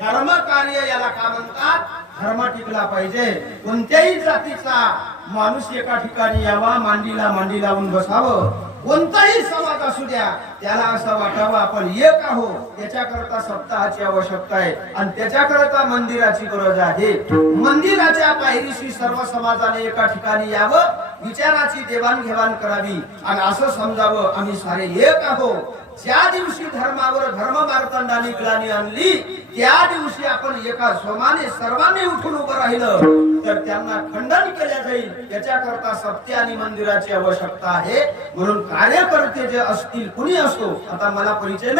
धर्म कार्य याला का म्हणतात? धर्म टिकला पाहिजे. कोणत्याही जातीचा माणूस एका ठिकाणी यावा, मांडीला मांडी लावून बसावं. कोणताही समाज असू द्या, त्याला असं वाटावं आपण एक आहो. त्याच्याकरता सप्ताहाची आवश्यकता आहे आणि त्याच्याकरता मंदिराची गरज आहे. मंदिराच्या पायरीशी सर्व समाजाने एका ठिकाणी यावं, विचाराची देवाणघेवाण करावी आणि असं समजावं आम्ही सारे एक आहो. ज्या दिवशी धर्मावर धर्म मार्तंडाने ग्लानी आणली, त्या दिवशी आपण एका सोमाने सर्वांनी उठून उभं राहिलं तर त्यांना खंडन केले जाईल. याच्याकरता सत्य आणि मंदिराची आवश्यकता आहे. म्हणून कार्यकर्ते जे असतील, कुणी असो, आता मला परिचय नाही.